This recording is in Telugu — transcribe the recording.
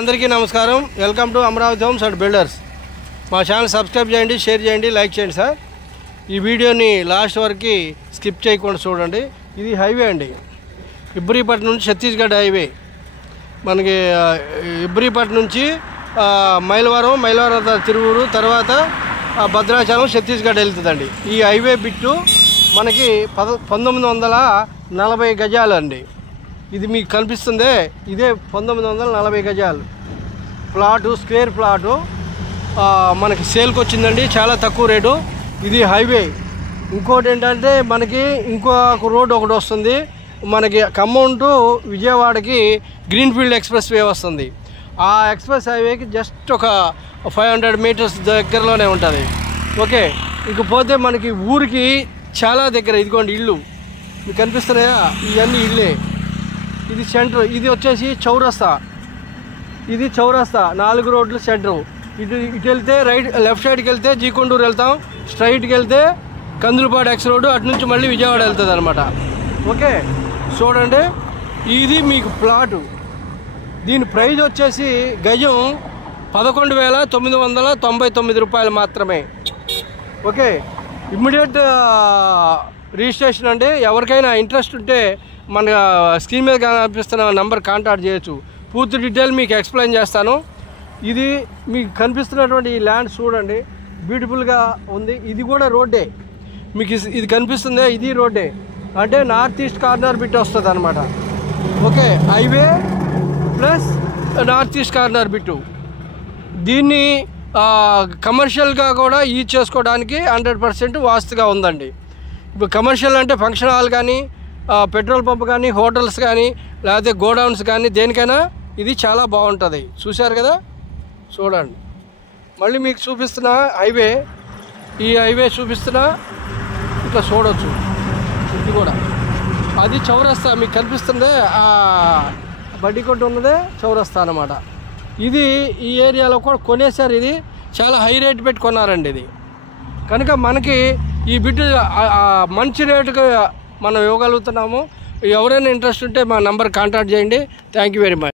అందరికీ నమస్కారం. Welcome to Amaravati homes and builders. మా ఛానల్ సబ్స్క్రైబ్ చేయండి, షేర్ చేయండి, లైక్ చేయండి సార్. ఈ వీడియోని లాస్ట్ వరకు స్కిప్ చేయకుండా చూడండి. ఇది హైవే అండి, ఇబ్రహీపట్నం నుంచి ఛత్తీస్గఢ్ హైవే. మనకి ఇబ్రహీపట్నం నుంచి మైలవరం తర్వాత తిరువూరు, తర్వాత భద్రాచలం, ఛత్తీస్గఢ్ వెళ్తుందండి. ఈ హైవే బిట్టు మనకి 1940 గజాలు అండి. ఇది మీకు కనిపిస్తుందే, ఇదే 1940 గజాలు ప్లాటు, స్క్వేర్ ప్లాటు మనకి సేల్కి వచ్చిందండి. చాలా తక్కువ రేటు. ఇది హైవే. ఇంకోటి ఏంటంటే మనకి ఇంకొక రోడ్ ఒకటి వస్తుంది. మనకి ఖమ్మం టు విజయవాడకి గ్రీన్ఫీల్డ్ ఎక్స్ప్రెస్ వే వస్తుంది. ఆ ఎక్స్ప్రెస్ హైవేకి జస్ట్ ఒక 500 మీటర్స్ దగ్గరలోనే ఉంటుంది. ఓకే, ఇకపోతే మనకి ఊరికి చాలా దగ్గర. ఇదిగోండి ఇల్లు మీకు కనిపిస్తున్నాయా, ఇవన్నీ ఇల్లే. ఇది సెంటర్, ఇది వచ్చేసి చౌరస్తా. ఇది చౌరస్తా, 4 రోడ్లు సెంటరు. ఇటు వెళ్తే లెఫ్ట్ సైడ్కి వెళ్తే జీకొండూరు వెళ్తాం, స్ట్రైట్కి వెళ్తే కందులపాడు ఎక్స్ రోడ్డు, అటు నుంచి మళ్ళీ విజయవాడ వెళ్తుంది అనమాట. ఓకే, చూడండి ఇది మీకు ప్లాటు. దీని ప్రైజ్ వచ్చేసి గజం 11,999 రూపాయలు మాత్రమే. ఓకే, ఇమ్మీడియట్ రిజిస్ట్రేషన్ అండి. ఎవరికైనా ఇంట్రెస్ట్ ఉంటే మన స్క్రీన్ మీద కనిపిస్తున్న నెంబర్ కాంటాక్ట్ చేయొచ్చు. పూర్తి డీటెయిల్ మీకు ఎక్స్ప్లెయిన్ చేస్తాను. ఇది మీకు కనిపిస్తున్నటువంటి ఈ ల్యాండ్ చూడండి, బ్యూటిఫుల్గా ఉంది. ఇది కూడా రోడ్డే మీకు. ఇది కనిపిస్తుంది, ఇది రోడ్డే. అంటే నార్త్ ఈస్ట్ కార్నర్ బిట్ వస్తుంది అనమాట. Okay, highway plus north east corner bit. దీన్ని కమర్షియల్గా కూడా యూజ్ చేసుకోవడానికి 100% వాస్తుగా ఉందండి. ఇప్పుడు కమర్షియల్ అంటే ఫంక్షన్ హాల్ కానీ, పెట్రోల్ పంప్ కానీ, హోటల్స్ కానీ, లేకపోతే గోడౌన్స్ కానీ, దేనికైనా ఇది చాలా బాగుంటుంది. చూశారు కదా, చూడండి. మళ్ళీ మీకు చూపిస్తున్న హైవే, ఈ హైవే చూపిస్తున్నా, ఇట్లా చూడవచ్చు. ఇది కూడా అది చౌరస్తా మీకు కనిపిస్తుందే, బడ్డీ కొట్టు ఉన్నదే చౌరస్తా అన్నమాట. ఇది ఈ ఏరియాలో కూడా కొనేసారు. ఇది చాలా హై రేట్ పెట్టి కొన్నారండి. ఇది కనుక మనకి ఈ బిడ్డ మంచి రేటుకి మనం ఇవ్వగలుగుతున్నాము. ఎవరైనా ఇంట్రెస్ట్ ఉంటే మా నంబర్ కాంటాక్ట్ చేయండి. Thank you very much.